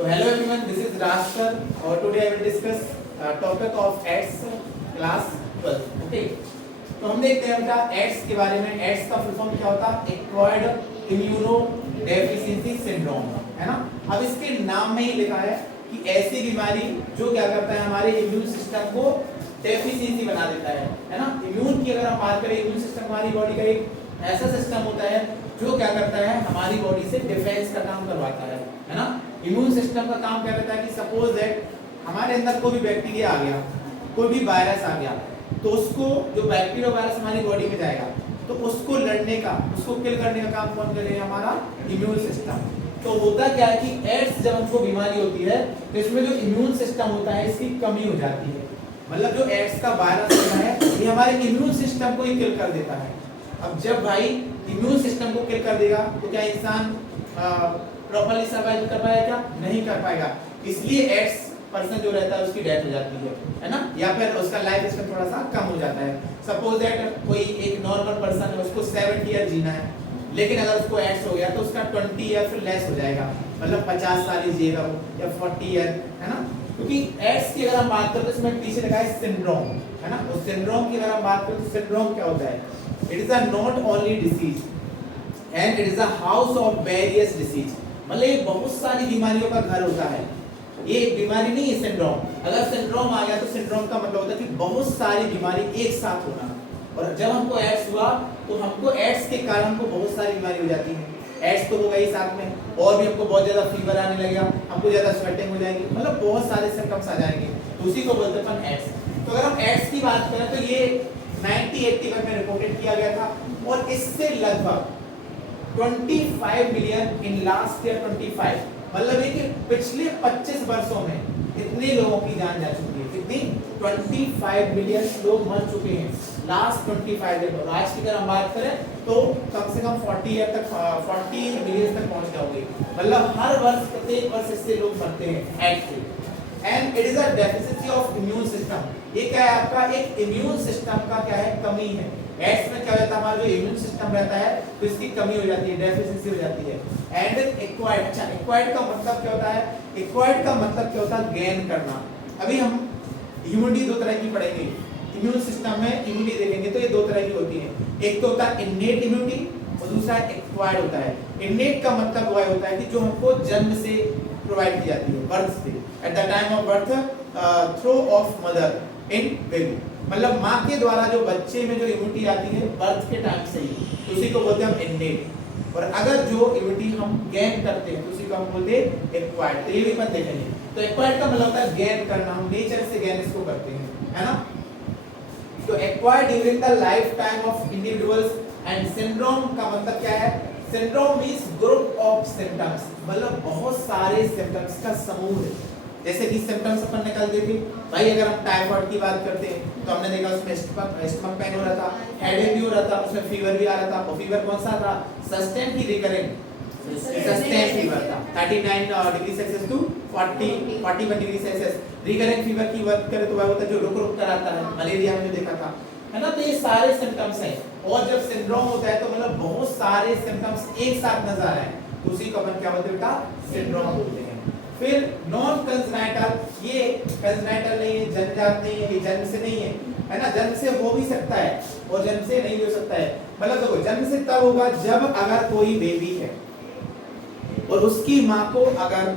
So hello everyone, this is Raj sir. Today I will discuss topic of AIDS class 12. Okay. तो हम देखते हैं बेटा ads के बारे में। एड्स का फुल फॉर्म क्या होता है? एक्वायर्ड इम्यूनो डेफिशिएंसी सिंड्रोम, है ना। अब इसके नाम में ही लिखा है कि ऐसी बीमारी जो क्या करता है, हमारे इम्यून सिस्टम को डेफिशिएंसी बना देता है ना। इम्यून की अगर हम बात करें, इम्यून सिस्टम हमारी बॉडी का एक ऐसा सिस्टम होता है जो क्या करता है, हमारी बॉडी से डिफेंस का काम करवाता है ना। इम्यून सिस्टम का काम क्या रहता है कि सपोज दैट हमारे अंदर कोई भी बैक्टीरिया आ गया, कोई भी वायरस आ गया, तो उसको जो बैक्टीरिया वायरस हमारी बॉडी में जाएगा तो उसको लड़ने का, उसको किल करने का काम कौन करेगा? हमारा इम्यून सिस्टम। तो होता क्या है कि एड्स जब हमको बीमारी होती है तो इसमें जो इम्यून सिस्टम होता है इसकी कमी हो जाती है। मतलब जो एड्स का वायरस होता है ये हमारे इम्यून सिस्टम को ही किल कर देता है। अब जब भाई इम्यून सिस्टम को किल कर देगा तो क्या इंसान प्रॉपर्ली सर्वाइव कर पाएगा? क्या नहीं कर पाएगा। इसलिए एड्स पर्सन जो रहता है उसकी डेथ हो जाती है ना, या फिर उसका लाइफ स्पैन थोड़ा सा कम हो जाता है। सपोज दैट कोई एक नॉर्मल पर्सन है, उसको 70 ईयर जीना है, लेकिन अगर उसको एड्स हो गया तो उसका 20 ईयर फिर लेस हो जाएगा, मतलब 50 साल ही जिएगा या 40 ईयर, है ना। क्योंकि एड्स की अगर हम बात करें तो इसमें पीछे लिखा है सिंड्रोम, है ना। उस सिंड्रोम की अगर हम बात करें तो सिंड्रोम क्या होता है? It is a not only disease and it is a house of various disease. मतलब ये बहुत सारी बीमारियों का घर होता है। ये एक बीमारी नहीं है सिंड्रोम। अगर सिंड्रोम आ गया तो सिंड्रोम का मतलब होता है कि बहुत सारी बीमारी एक साथ होना। और जब हमको एड्स हुआ तो हमको एड्स के कारण हमको बहुत सारी बीमारी हो जाती है। एड्स तो हो गई, साथ में और भी हमको बहुत ज्यादा फीवर आने लगेगा, हमको ज्यादा स्वेटिंग हो जाएगी, मतलब बहुत सारे सिम्टम्स आ जाएंगे, तो उसी को बोलते हैं एड्स। तो अगर हम एड्स की बात करें तो ये 1981 में रिपोर्टेड किया गया था और इससे लगभग 25 मिलियन इन लास्ट ईयर 25, मतलब है कि पिछले 25 वर्षों में इतने लोगों की जान जा चुकी है। कितनी? 25 मिलियन लोग मर चुके हैं लास्ट 25 ईयर। आज की अगर हम बात करें तो कम से कम 40 ईयर तक 40 मिलियन तक पहुंच जाओगे। मतलब हर वर्ष, प्रत्येक वर्ष इससे लोग मरते हैं एड्स से। And it is a deficiency of immune system. ये क्या है? आपका एक इम्यून सिस्टम का क्या है? कमी है। एड्स में क्या होता है? हमारा जो इम्यून सिस्टम रहता है तो इसकी कमी हो जाती है, डेफिशिएंसी हो जाती है। एंड एक्वायर्ड, अच्छा एक्वायर्ड का मतलब क्या होता है? एक्वायर्ड का मतलब क्या होता है? गेन करना। अभी हम इम्यूनिटी दो तरह की पढ़ेंगे। इम्यून सिस्टम में इम्यूनिटी देखेंगे तो ये दो तरह की होती है। एक तो होता है इन्नेट इम्यूनिटी और दूसरा एक्वायर्ड होता है। इन्नेट का मतलब वह होता है कि जो हमको जन्म से प्रोवाइड की जाती है, बर्थ से, at the time of birth through of mother in baby. मतलब माँ के द्वारा जो बच्चे में जो इम्यूनिटी आती है बर्थ के टाइम से ही, तो उसी को बोलते हैं हम इन्नेट। और अगर जो इम्यूनिटी हम गेन करते हैं तो उसी को हम बोलते हैं एक्वायर्ड। तो ये भी अपन देखेंगे। तो एक्वायर्ड का मतलब होता है गेन करना, हम नेचर से गेन इसको करते हैं, है ना। तो acquired during the life time of individuals. And syndrome का मतलब क्या है? Syndrome means group of symptoms, मतलब बहुत सारे सिम्पटम्स का समूह है। जैसे कि सिम्पटम्स अपन निकाल देंगे भाई, अगर हम टाइफाइड की बात करते हैं तो हमने देखा उसमें स्टमक पेन हो रहा था, हेडेक भी हो रहा था, उसमें फीवर भी आ रहा था। और फीवर कौन सा था? सस्टेन की रिकरिंग सस्टेन फीवर था, 39 degree Celsius to 41 degree Celsius. Recurring fever की बात करें तो वह होता है जो रुक रुक कर आता है, मलेरिया में जो देखा था, है ना। तो ये सारे सिम्टम्स हैं। और जब सिंड्रोम होता है तो मतलब बहुत सारे सिम्टम्स एक साथ नजर आए तो उसी को अपन क्या बोलते हैं बेटा? सिंड्रोम बोलते हैं। फिर नॉन कंजेनाइटल, ये कंजेनाइटल नहीं है, जन्मजात नहीं है, ये जन्म से नहीं है ना। जन्म से हो भी सकता है और जन्म से नहीं हो सकता है। मतलब देखो, जन्म से तब होगा जब अगर कोई बेबी है और उसकी माँ को अगर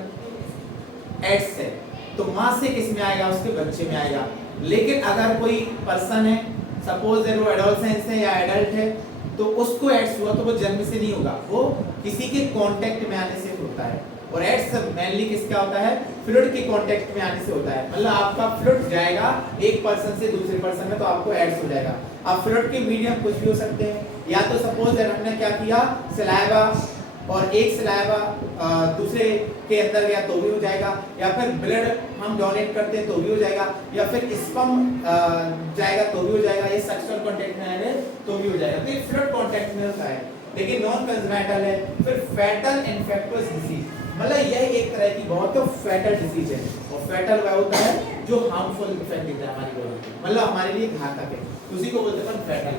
एड्स है तो माँ से किस में आएगा? उसके बच्चे में आएगा। लेकिन अगर कोई पर्सन है, सपोज दैट वो एडोलसेंस है या एडल्ट है, तो उसको एड्स हुआ तो वो जन्म से नहीं होगा, वो किसी के कांटेक्ट में आने से होता है। और एड्स मेनली किसका होता है? फ्लूइड के कांटेक्ट में आने से होता है। मतलब आपका फ्लूइड जाएगा एक पर्सन से दूसरे पर्सन में तो आपको एड्स हो जाएगा। अब फ्लूइड के मीडियम कुछ भी हो सकते हैं, या तो सपोज दैट हमने क्या किया, सलाइवा, और एक सलाइवा दूसरे के अंदर गया तो भी हो जाएगा, या फिर ब्लड हम डोनेट करते हैं तो भी हो जाएगा, या फिर स्पर्म जाएगा तो भी हो जाएगा, ये सेक्सुअल कांटेक्ट में आएगा तो भी हो जाएगा। तो ये फ्लूइड कांटेक्ट में होता है, लेकिन नॉन कंजेनाइटल है। फिर फैटल इन्फेक्टियस डिसीज, मतलब यह एक तरह की बहुत फैटल डिसीज है। और फैटल वह होता है जो हार्मफुल इफेक्ट देता है हमारी बॉडी में, मतलब हमारे लिए घातक है, उसी को बोलते हैं फैटल।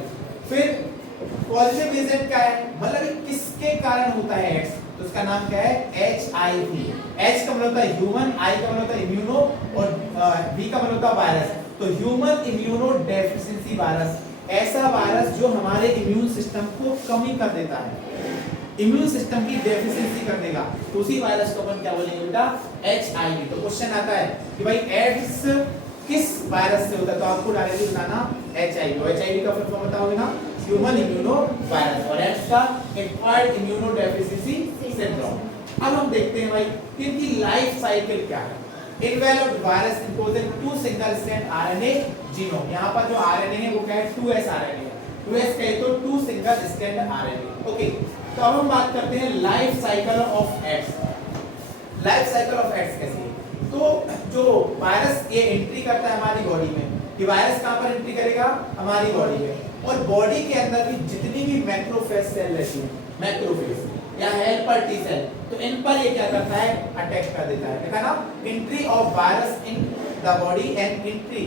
फिर पॉजिटिव एजेंट क्या है? मतलब किसके कारण होता है एड्स? तो उसका नाम क्या है? HIV। H का मतलब होता है ह्यूमन, I का मतलब होता है इम्यूनो और V का मतलब होता है वायरस। तो ह्यूमन इम्यूनो डेफिशिएंसी वायरस, ऐसा वायरस जो हमारे इम्यून सिस्टम को कमी कर देता है, इम्यून सिस्टम की डेफिशिएंसी कर देगा, तो उसी वायरस को अपन क्या बोलेंगे बेटा? HIV। तो क्वेश्चन आता है कि भाई एड्स किस वायरस से होता है, तो आपको डायरेक्टली बताना HIV। तो HIV का फुल फॉर्म बताओगे ना? Human immuno virus. और एड्स का एक्वायर्ड इम्यूनो डेफिशिएंसी सिंड्रोम। अब हम देखते हैं भाई कि इनकी लाइफ साइकिल क्या है। Enveloped virus imposed to single strand RNA genome. यहाँ पर जो RNA है वो क्या है? 2S RNA है। 2S कहे तो two single strand RNA। Okay, तो अब हम बात करते हैं life cycle of AIDS. Life cycle of AIDS कैसी है? तो जो वायरस ये एंट्री करता है हमारी बॉडी में, ये वायरस कहाँ पर एंट्री करेगा? हमारी बॉडी में। और बॉडी के अंदर भी जितनी भी मैक्रोफेज सेल रहती है, मैक्रोफेज या हेल्पर टी सेल, तो इन पर ये क्या करता है? अटैक कर देता है। देखा ना? Entry of virus in the body and entry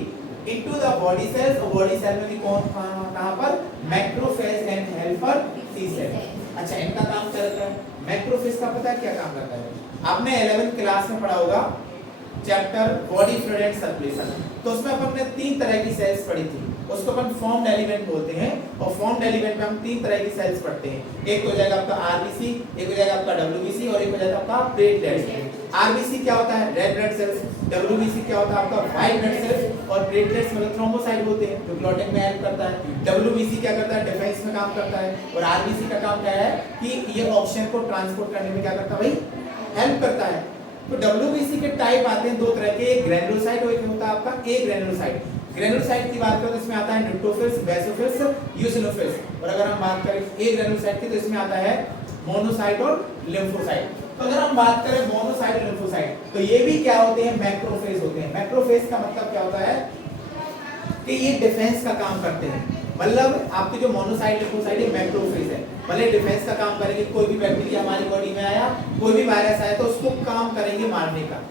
into the body cells. और बॉडी सेल में भी कौन कहाँ पर? Macrophage and helper T cell. अच्छा, इनका काम क्या रहता है? मैक्रोफेज का पता है क्या काम करता है? आपने 11th क्लास में पढ़ा होगा chapter body fluid and circulation, तो उसमें अपन ने 3 तरह की सेल्स पढ़ी थी, उसको अपन फॉर्म्ड एलिमेंट बोलते हैं। और फॉर्म्ड एलिमेंट में हम 3 तरह की सेल्स पढ़ते हैं। एक हो जाएगा आपका RBC, एक हो जाएगा आपका WBC और एक हो जाएगा आपका प्लेटलेट्स। RBC क्या होता है? Red blood cells. WBC क्या होता है? आपका व्हाइट ब्लड सेल्स। और प्लेटलेट्स मतलब थ्रोम्बोसाइट बोलते हैं, जो क्लॉटिंग में हेल्प करता है। WBC क्या करता है? डिफेंस में काम करता है। और RBC का काम क्या है? कि ये ऑक्सीजन को ट्रांसपोर्ट करने में क्या करता है भाई? हेल्प करता है। तो WBC के टाइप आते हैं 2 तरह के, एक ग्रैनुलोसाइट और एक होता है आपका ए ग्रैनुलोसाइट। ग्रैनुलोसाइट की बात करें तो इसमें आता है न्यूट्रोफिल्स, बेसोफिल्स, यूसिनोफिल्स। और अगर हम बात करें ए ग्रैनुलोसाइट की तो इसमें आता है मोनोसाइट और लिम्फोसाइट। तो अगर हम बात करें मोनोसाइट और लिम्फोसाइट, तो ये भी क्या होते हैं? मैक्रोफेज होते हैं। मैक्रोफेज का मतलब क्या होता है? कि ये डिफेंस का काम करते हैं। मतलब आपके जो मोनोसाइट लिम्फोसाइट ये मैक्रोफेज है, मतलब डिफेंस का काम करेंगे। कोई भी बैक्टीरिया हमारी बॉडी में आया, कोई भी वायरस आया, तो उसको काम करेंगे मारने का।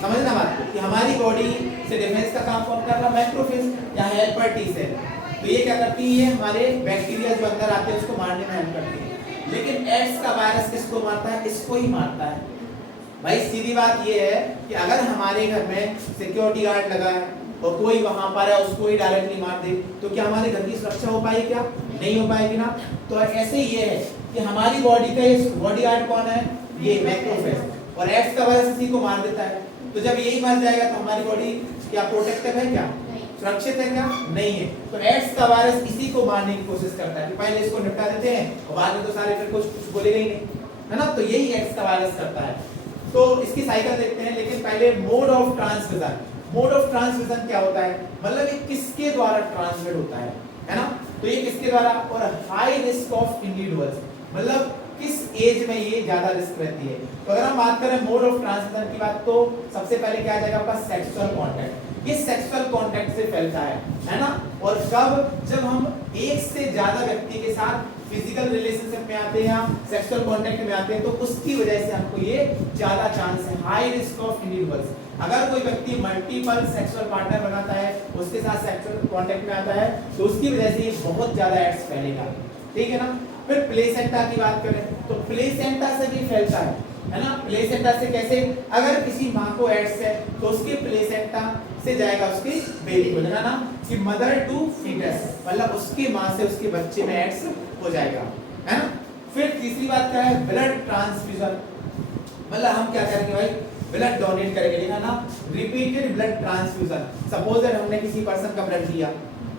समझना बात को कि हमारी बॉडी से डिफेंस का काम कौन कर रहा है? मैक्रोफेज या हेल्पर टी सेल। तो ये क्या करती है? हमारे बैक्टीरिया जो अंदर आते हैं उसको मारने में हेल्प करती है। लेकिन एड्स का वायरस किसको मारता है? इसको ही मारता है। भाई सीधी बात ये है कि अगर हमारे घर में सिक्योरिटी गार्ड लगा है और कोई वहां पर है, उसको ही डायरेक्टली मार दे, तो क्या हमारे घर की सुरक्षा हो पाएगी? क्या नहीं हो पाएगी ना। तो ऐसे ये है कि हमारी बॉडी का बॉडी गार्ड कौन है? ये मैक्रोफेज। और एड्स का वायरस इसी को मार देता है। तो जब यही मर जाएगा तो हमारी बॉडी क्या प्रोटेक्टिव है? क्या सुरक्षित है? क्या नहीं है। तो एड्स का वायरस इसी को मारने की कोशिश करता है कि पहले इसको निपटा देते हैं और बाद में तो सारे फिर कुछ बोलेगा ही नहीं, है ना। तो यही एड्स का वायरस करता है। तो इसकी साइकिल देखते हैं, लेकिन पहले mode of transmission. Mode of transmission क्या होता है? मतलब ये किसके द्वारा ट्रांसमिट होता है ना। तो ये किसके द्वारा? और हाई रिस्क ऑफ इंडिविजुअल्स, मतलब किस एज में ये ज्यादा रिस्क रहती है। तो अगर हम बात करें मोड ऑफ ट्रांसमिशन की बात, तो सबसे पहले क्या आ जाएगा आपका? Sexual contact. ये सेक्सुअल कांटेक्ट से फैलता है ना। और कब? जब हम एक से ज्यादा व्यक्ति के साथ फिजिकल रिलेशनशिप में आते हैं या सेक्सुअल कांटेक्ट में आते हैं, तो उसकी वजह से हमको ये ज्यादा चांस है, हाई रिस्क ऑफ इंडिविजुअल्स। अगर कोई व्यक्ति मल्टीपल सेक्सुअल पार्टनर बनाता है, उसके साथ सेक्सुअल कांटेक्ट में आता है, तो उसकी वजह से ये बहुत ज्यादा एड्स फैलेगा, ठीक है ना। फिर प्लेसेंटा की बात करें तो प्लेसेंटा से भी फैलता है ना। प्लेसेंटा से कैसे? अगर किसी माँ को एड्स है तो उसके प्लेसेंटा से जाएगा उसकी बेबी को, ना कि मदर टू फीटस, मतलब उसकी माँ से उसके बच्चे में एड्स हो जाएगा, है ना। फिर तीसरी बात क्या है? ब्लड ट्रांसफ्यूजन, मतलब हम क्या करेंगे भाई? ब्लड डोनेट करेंगे, देखा ना। Repeated blood transfusion, suppose that हमने किसी पर्सन का ब्लड लिया,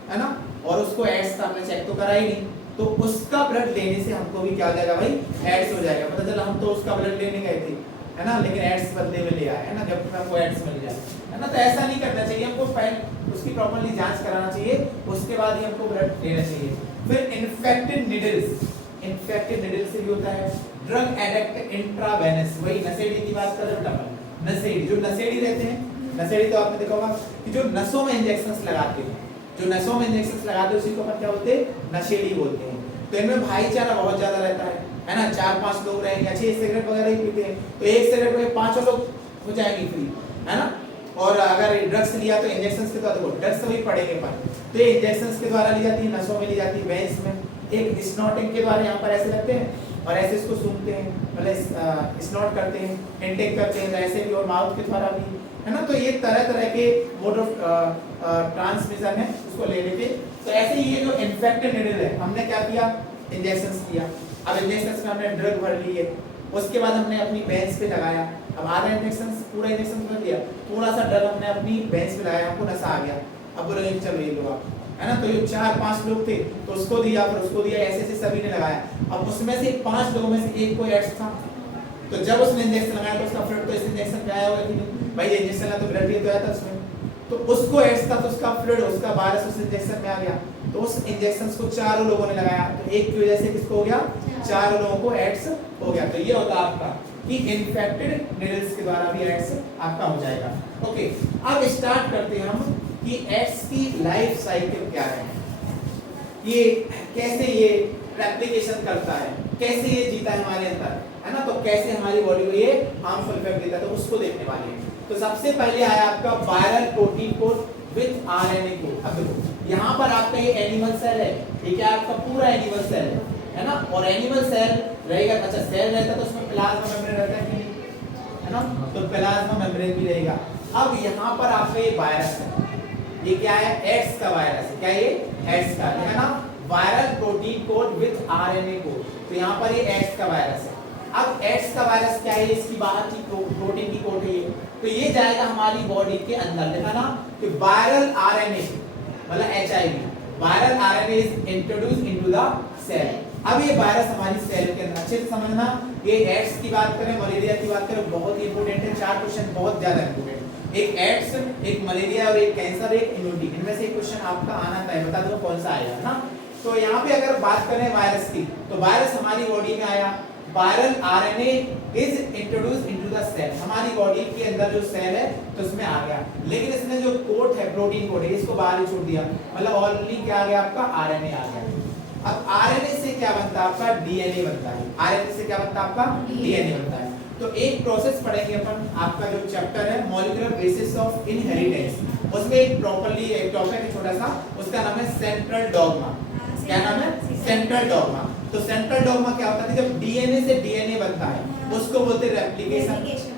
है ना, और उसको एड्स था, हमने चेक तो करा ही नहीं, तो उसका ब्लड लेने से हमको भी क्या हो जाएगा भाई? एड्स हो जाएगा। पता चला हम तो उसका ब्लड लेने गए थे, है ना, लेकिन एड्स बदले में ले आए, है ना, जब हमको एड्स मिल जाए, है ना। तो ऐसा नहीं करना चाहिए, हमको पहले उसकी प्रॉपर्ली जांच कराना चाहिए, उसके बाद ही हमको ब्लड लेना चाहिए। फिर इन्फेक्टेड निडल्स, इन्फेक्टेड निडल्स से भी होता है। ड्रग एडिक्ट इंट्रावेनस, वही नशेड़ी की बात कर रहे हैं। नशेड़ी, जो नशेड़ी रहते हैं, नशेड़ी तो आपने देखा होगा कि जो नसों में इंजेक्शंस लगाते हैं, जो नसों में इंजेक्शंस लगाते हैं उसी को अपन क्या बोलते हैं? नशेड़ी बोलते हैं। तो इनमें भाईचारा बहुत ज्यादा रहता है ना। 4-5 लोग रहेंगे, अच्छे सिगरेट वगैरह ही पीते हैं, तो एक सिगरेट में 5 लोग हो जाएंगे फ्री, है ना। और अगर ड्रग्स लिया तो इंजेक्शंस के द्वारा, देखो ड्रग्स वही पड़ेंगे पर, तो ये इंजेक्शंस के द्वारा ली जाती है, नसों में ली जाती है, वेंस में। एक स्नॉटिंग के द्वारा यहाँ पर ऐसे लगते हैं, और ऐसे इसको सूंघते हैं, मतलब स्नॉट करते हैं, इनटेक करते हैं, ऐसे भी और माउथ के द्वारा भी, है ना। तो ये तरह तरह के मोड ऑफ ट्रांसमिशन है उसको ले लेके। तो ऐसे ही ये जो इन्फेक्टेड निडल है, हमने क्या किया, इंजेक्शन किया। अब इंजेक्शन में हमने ड्रग भर ली है, उसके बाद हमने अपनी बेंच पे लगाया। अब आधा इंजेक्शन पूरा इंजेक्शन कर दिया, थोड़ा सा ड्रग हमने अपनी बेंच पे लगाया, हमको नशा आ गया। अब बोले चलो ये लो आप, है ना। तो ये 4-5 लोग थे, तो उसको दिया, फिर उसको दिया, ऐसे ऐसे सभी ने लगाया। अब उसमें से 5 लोगों में से एक को एड्स था, तो जब उसने इंजेक्शन लगाया तो उसका फ्लूइड तो इस इंजेक्शन पे आया होगा कि नहीं भाई, ये इंजेक्शन है तो ब्लड भी तो आया था उसमें, तो उसको एड्स था, तो उसका फ्लूइड, उसका वायरस उस इंजेक्शन में आ गया। तो उस इंजेक्शन को 4 लोगों ने लगाया, तो एक की वजह से किसको हो गया, 4 लोगों को एड्स हो गया। तो ये होता आपका कि इन्फेक्टेड निडल्स के द्वारा भी एड्स आपका हो जाएगा। ओके, अब स्टार्ट करते हैं हम कि एड्स की लाइफ साइकिल क्या है, ये कैसे ये रेप्लिकेशन करता है, कैसे ये जीता है हमारे अंदर, है ना। तो कैसे हमारी बॉडी को ये हार्मफुल इफेक्ट देता है, तो उसको देखने वाले हैं। तो सबसे पहले आया आपका viral protein code with RNA code. अब देखो यहाँ पर आपका ये एनिमल सेल है, ठीक है, आपका पूरा एनिमल सेल है ना। और एनिमल सेल रहेगा, अच्छा सेल रहता तो उसमें प्लाज्मा मेम्ब्रेन रहता है कि नहीं, है ना। तो प्लाज्मा मेम्ब्रेन भी रहेगा। अब यहाँ पर आपका ये वायरस है, ये क्या है, एड्स का वायरस है। क्या ये एड्स का है ना, viral protein code with RNA code. तो यहाँ पर ये एड्स का वायरस है। अब एड्स का वायरस क्या है, इसकी बाहर की प्रोटीन की कोट है ये, तो ये जाएगा हमारी बॉडी के अंदर। देखा ना कि वायरल आरएनए मतलब HIV, viral RNA is introduced into the cell. अब ये वायरस हमारी सेल के अंदर, अच्छे से समझना। ये एड्स की बात करें, मलेरिया की बात करें, बहुत ही इंपॉर्टेंट है। 4 क्वेश्चन बहुत ज्यादा इंपॉर्टेंट, एक एड्स, एक मलेरिया और एक कैंसर, एक इम्यूनिटी, इनमें से एक क्वेश्चन आपका आना तय, बता दो कौन सा आएगा ना। तो यहाँ पे अगर बात करें वायरस की, तो वायरस हमारी बॉडी में आया, viral RNA is introduced into the cell, हमारी बॉडी के अंदर जो सेल है तो उसमें आ गया। लेकिन इसने जो कोट है, प्रोटीन कोट है, इसको बाहर ही छोड़ दिया, मतलब ऑलरेडी क्या आ गया आपका, आरएनए आ गया। अब आरएनए से क्या बनता है आपका, डीएनए बनता है। आरएनए से क्या बनता है आपका, डीएनए बनता है। तो एक प्रोसेस पढ़ेंगे अपन, आपका जो चैप्टर है मॉलिक्यूलर बेसिस ऑफ इनहेरिटेंस, उसमें एक प्रॉपर्ली एक टॉपिक है छोटा सा, उसका नाम है सेंट्रल डॉग्मा। क्या नाम है, सेंट्रल डॉग्मा। तो सेंट्रल डॉग्मा क्या होता है, जब डीएनए से डीएनए बनता है उसको बोलते हैं रेप्लिकेशन,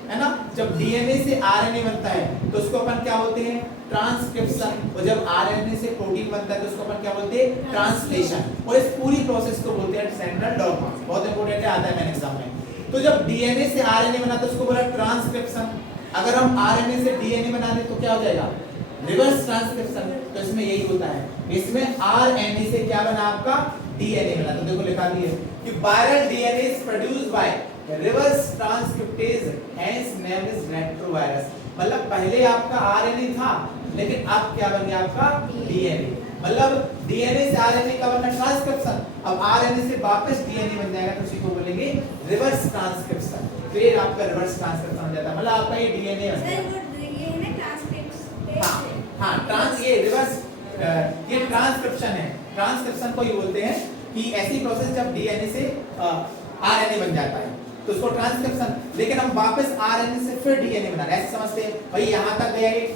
है ना। जब डीएनए से आरएनए बनता है तो उसको अपन क्या बोलते हैं, ट्रांसक्रिप्शन। और जब आरएनए से प्रोटीन बनता है तो उसको अपन क्या बोलते हैं, ट्रांसलेशन। और इस पूरी प्रोसेस को बोलते हैं सेंट्रल डॉग्मा, बहुत इंपॉर्टेंट है, आता है मैंने एग्जाम में। तो जब डीएनए से आरएनए बना तो उसको बोला ट्रांसक्रिप्शन। अगर हम आरएनए से डीएनए बना दें तो क्या हो जाएगा, रिवर्स ट्रांसक्रिप्शन। तो इसमें यही होता है, इसमें आरएनए से क्या बना आपका, डीएनए बना। तो देखो लिखा दिया है कि viral DNA is produced bye reverse transcriptase, hence name is retrovirus. मतलब पहले आपका आरएनए था, लेकिन अब क्या बन गया आपका, डीएनए। मतलब डीएनए से आरएनए का बनना ट्रांसक्रिप्शन, अब आरएनए से वापस डीएनए बन जाएगा, तो उसी को बोलेंगे रिवर्स ट्रांसक्रिप्शन। फिर आपका रिवर्स ट्रांसक्रिप्शन हो जाता है, मतलब आपका ये डीएनए बन गया। हाँ, ट्रांस ये रिवर्स ये ट्रांसक्रिप्शन है। ट्रांसक्रिप्शन को ये बोलते हैं कि ऐसी प्रोसेस जब डीएनए से आरएनए बन जाता है तो उसको ट्रांसक्रिप्शन। लेकिन हम वापस आरएनए से फिर डीएनए बना रहे हैं, ऐसे समझते हैं भाई, यहाँ तक गया ये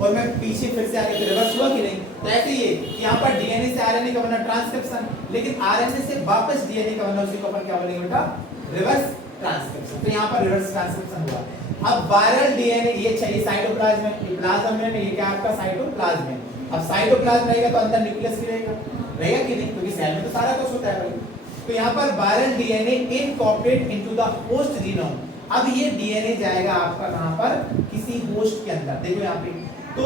और मैं पीछे फिर से आगे रिवर्स हुआ कि नहीं। तो ऐसे ही यहाँ पर डीएनए से आरएनए का बना ट्रांसक्रिप्शन, लेकिन आरएनए से वापस डीएनए का बना, उसी को अपन क्या बोलेंगे बेटा, रिवर्स ट्रांसक्रिप्शन। तो यहाँ पर रिवर्स ट्रांसक्रिप्शन हुआ। अब वायरल डीएनए ये चाहिए साइटोप्लाज्म में, ये प्लाज्म में, ये क्या आपका साइटोप्लाज्म है। अब साइटोप्लाज्म रहेगा तो अंदर न्यूक्लियस भी रहेगा कि नहीं, क्योंकि सेल में तो सारा कुछ होता है भाई। तो यहाँ पर viral DNA incorporate into the host genome. अब ये डीएनए जाएगा आपका कहां पर, किसी होस्ट के अंदर। देखो यहाँ पे, तो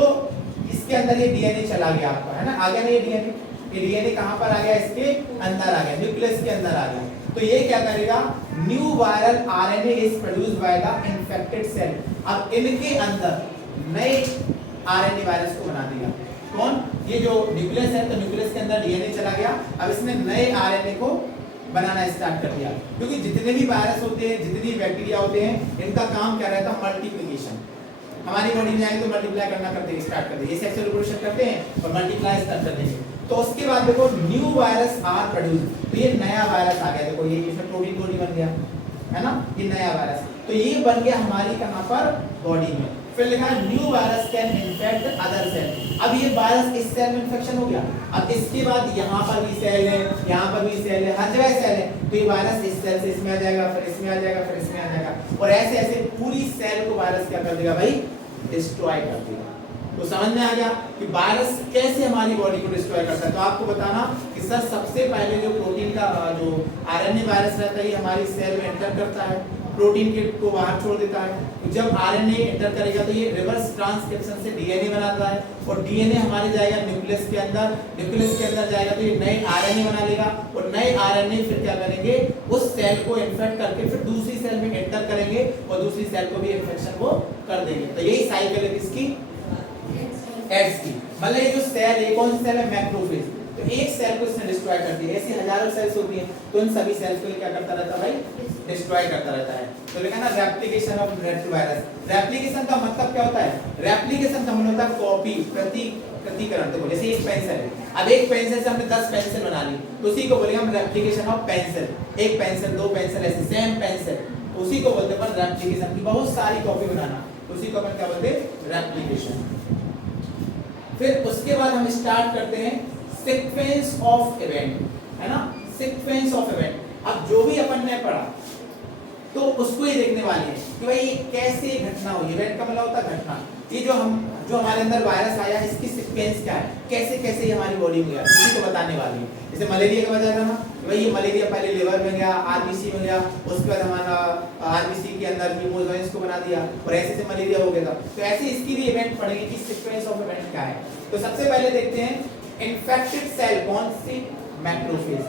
इसके अंदर ये डीएनए चला गया आपका, है ना, आ गया ना ये डीएनए। ये डीएनए कहां पर आ गया, इसके अंदर आ गया, न्यूक्लियस के अंदर आ गया। तो ये क्या करेगा, new viral RNA is produced by the infected cell. अब इनके अंदर नए आरएनए वायरस को बना दिया। कौन, ये जो न्यूक्लियस है, तो न्यूक्लियस के अंदर डीएनए चला गया, अब इसने नए आरएनए को बनाना स्टार्ट कर दिया। क्योंकि जितने भी वायरस होते हैं, जितनी बैक्टीरिया होते हैं, इनका काम क्या रहता है, मल्टीप्लिकेशन। हमारी बॉडी में आएंगे तो मल्टीप्लाई करना करते स्टार्ट कर देंगे, ये सेक्सुअल रिप्रोडक्शन करते हैं और मल्टीप्लाई स्टार्ट कर देंगे। तो उसके बाद देखो न्यू वायरस आर प्रोड्यूस, तो ये नया वायरस आ गया। देखो ये इसमें प्रोटीन बन गया, है ना, ये नया वायरस। तो ये बन गया हमारी कहां पर, बॉडी में। फिर लिखा new virus can infect other cell. अब ये वायरस इस सेल में इन्फेक्शन हो गया, अब इसके बाद यहाँ पर भी सेल है, यहाँ पर भी सेल है, हर जगह सेल है, तो ये वायरस इस सेल से इसमें आ जाएगा, फिर इसमें आ जाएगा, फिर इसमें आ जाएगा, और ऐसे ऐसे पूरी सेल को वायरस क्या कर देगा भाई, डिस्ट्रॉय कर देगा। तो समझ में आ गया कि वायरस कैसे हमारी बॉडी को डिस्ट्रॉय करता है। तो आपको बताना कि सर सबसे पहले जो प्रोटीन का जो आरएनए वायरस रहता है ये हमारी सेल में एंटर करता है, प्रोटीन के को बाहर छोड़ देता है। तो जब आरएनए एंटर करेगा तो ये रिवर्स ट्रांसक्रिप्शन से डीएनए बनाता है, और डीएनए हमारे जाएगा न्यूक्लियस के अंदर, न्यूक्लियस के अंदर जाएगा तो ये नए आरएनए बना लेगा, और नए आरएनए फिर क्या करेंगे, उस सेल को इन्फेक्ट करके फिर दूसरी सेल में एंटर करेंगे, और दूसरी सेल को भी इन्फेक्शन वो कर देंगे। तो यही साइकिल है किसकी, एड्स की। मतलब ये जो सेल है, कौन सा सेल है, मैक्रोफेज। तो एक सेल को इसने डिस्ट्रॉय कर दिया, ऐसी हजारों सेल्स होती हैं, तो इन सभी सेल्स को क्या करता रहता है भाई, डिस्ट्रॉय करता रहता है। तो लिखा ना रेप्लिकेशन ऑफ रेट्रोवायरस। रेप्लिकेशन का मतलब क्या होता है, रेप्लिकेशन का मतलब होता है कॉपी, प्रतिकरण। देखो जैसे एक पेंसिल है, अब एक पेंसिल से हमने 10 पेंसिल बना ली, तो उसी को बोलेंगे हम रेप्लिकेशन ऑफ पेंसिल। एक पेंसिल, दो पेंसिल, ऐसे सेम पेंसिल, उसी को बोलते हैं रेप्लिकेशन की बहुत सारी कॉपी बनाना, उसी को अपन क्या बोलते हैं, रेप्लिकेशन। फिर उसके बाद हम स्टार्ट करते हैं सीक्वेंस ऑफ इवेंट, है ना, सीक्वेंस ऑफ इवेंट। अब जो भी अपन ने पढ़ा तो उसको ही देखने वाले हैं कि भाई ये कैसे घटना हुई। इवेंट का मतलब होता है घटना, ये जो हमारे अंदर वायरस आया इसकी सीक्वेंस क्या है, कैसे कैसे ये हमारी बॉडी में गया, इसी को बताने वाली है। जैसे मलेरिया का बताया था ना, भाई ये मलेरिया पहले लिवर में गया, आरबीसी में गया, उसके बाद हमारा आरबीसी के अंदर हीमोग्लोबिन को बना दिया, और ऐसे से मलेरिया हो गया था। तो ऐसे इसकी भी इवेंट पढ़ेंगे कि सीक्वेंस ऑफ इवेंट क्या है। तो सबसे पहले देखते हैं इन्फेक्टेड सेल, कौन सी, macrophage,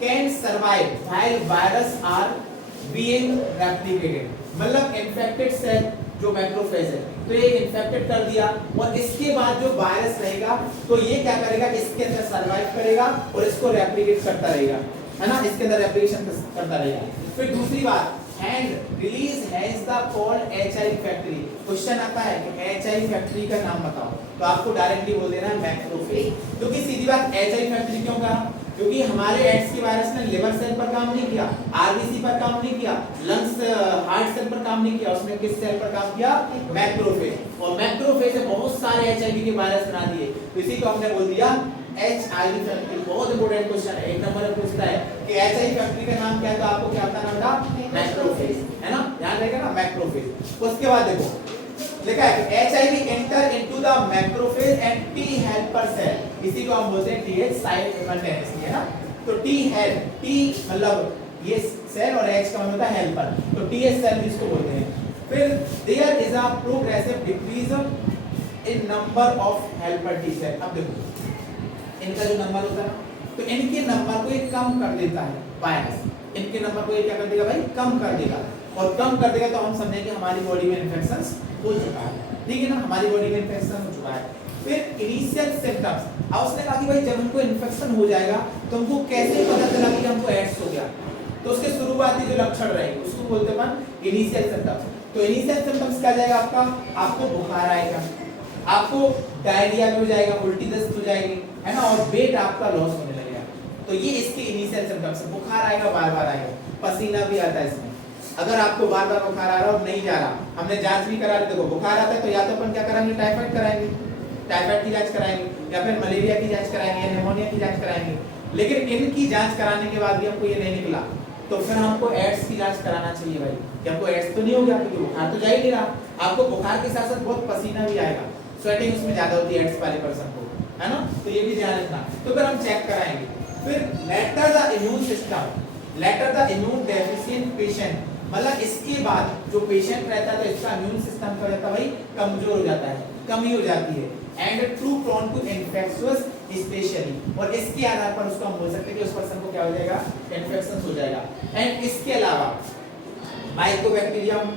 can survive while virus are being replicated. मतलब इन्फेक्टेड सेल जो मैक्रोफेज है, तो ये इन्फेक्टेड कर दिया, और इसके बाद जो वायरस रहेगा तो ये क्या करेगा, इसके अंदर सर्वाइव करेगा और इसको रेप्लिकेट करता रहेगा, है ना, इसके अंदर रेप्लिकेशन करता रहेगा। फिर दूसरी बात, and release has the called HIV factory. Question आता है कि एचआईवी फैक्ट्री का नाम बताओ, तो आपको डायरेक्टली बोल देना है मैक्रोफेज। क्योंकि सीधी बात, एचआईवी फैक्ट्री क्यों कहा, क्योंकि हमारे एड्स की वायरस ने लिवर सेल पर काम नहीं किया, आरबीसी पर काम नहीं किया, लंग्स हार्ट सेल पर काम नहीं किया, उसने किस सेल पर काम किया, मैक्रोफेज। और मैक्रोफेज ने बहुत सारे एचआईवी के वायरस बना दिए, तो इसी को हमने बोल दिया एचआईवी फैक्ट्री। बहुत इंपॉर्टेंट क्वेश्चन है, एक नंबर में पूछता है कि एचआईवी फैक्ट्री का नाम क्या है, तो आपको क्या बताना होगा, मैक्रोफेज, है ना, ध्यान रखिएगा ना, मैक्रोफेज। उसके बाद देखो लिखा है कि HIV enter into the macrophage and T helper cell, इसी को हम बोलते हैं टीएच साइमल्टेनियसली, है ना। तो टी हेल्प, टी मतलब ये सेल और एच का मतलब होता है हेल्पर, तो टीएच सेल भी इसको बोलते हैं। फिर there is a progressive decrease in number of helper T cell. अब देखो इनका जो नंबर होता है ना, तो इनके नंबर को ये कम कर देता है वायरस, इनके नंबर को ये क्या कर देगा भाई, कम कर देगा, और कम कर देगा तो हम समझें कि हमारी बॉडी में इन्फेक्शन हो चुका है, ठीक है ना, हमारी बॉडी में इन्फेक्शन हो चुका है। फिर इनिशियल सिम्टम्स, अब उसने कहा कि भाई जब हमको इन्फेक्शन हो जाएगा तो हमको कैसे पता चला कि हमको एड्स हो गया, तो उसके शुरुआती जो लक्षण रहेंगे उसको बोलते हैं इनिशियल सिम्टम्स। तो इनिशियल सिम्टम्स क्या जाएगा आपका, आपको बुखार आएगा, आपको डायरिया भी हो जाएगा, उल्टी दस्त हो जाएगी, है ना, और वेट आपका लॉस होने लगेगा। तो ये इसके इनिशियल सिम्टम्स, बुखार आएगा, बार बार आएगा, पसीना भी आता है इसमें। अगर आपको बार बार बुखार आ रहा और नहीं जा रहा, हमने जांच भी करा ली, देखो बुखार आता है तो या तो अपन क्या कराएंगे, टाइफाइड कराएंगे, टाइफाइड की जांच कराएंगे, या फिर मलेरिया की जांच कराएंगे, या निमोनिया की जांच कराएंगे। लेकिन इनकी जांच कराने के बाद भी हमको ये नहीं निकला, तो फिर हमको एड्स की जांच कराना चाहिए भाई, कि हमको एड्स तो नहीं हो गया, क्योंकि बुखार तो जा ही नहीं रहा। आपको बुखार के साथ साथ बहुत पसीना भी आएगा, स्वेटिंग उसमें ज्यादा होती है एड्स वाले पर्सन को, है ना, तो ये भी ध्यान रखना। तो फिर हम चेक कराएंगे। फिर later the immune system, later the immune deficient patient, मतलब इसके बाद जो पेशेंट रहता है तो इसका इम्यून सिस्टम क्या हो जाता है भाई, कमजोर हो जाता है, कमी हो जाती है, and true prone to infectious specially, और इसके आधार पर उसको हम बोल सकते हैं कि उस पर्सन को क्या हो जाएगा, इन्फेक्शन हो जाएगा। एंड इसके अलावा माइकोबैक्टीरियम,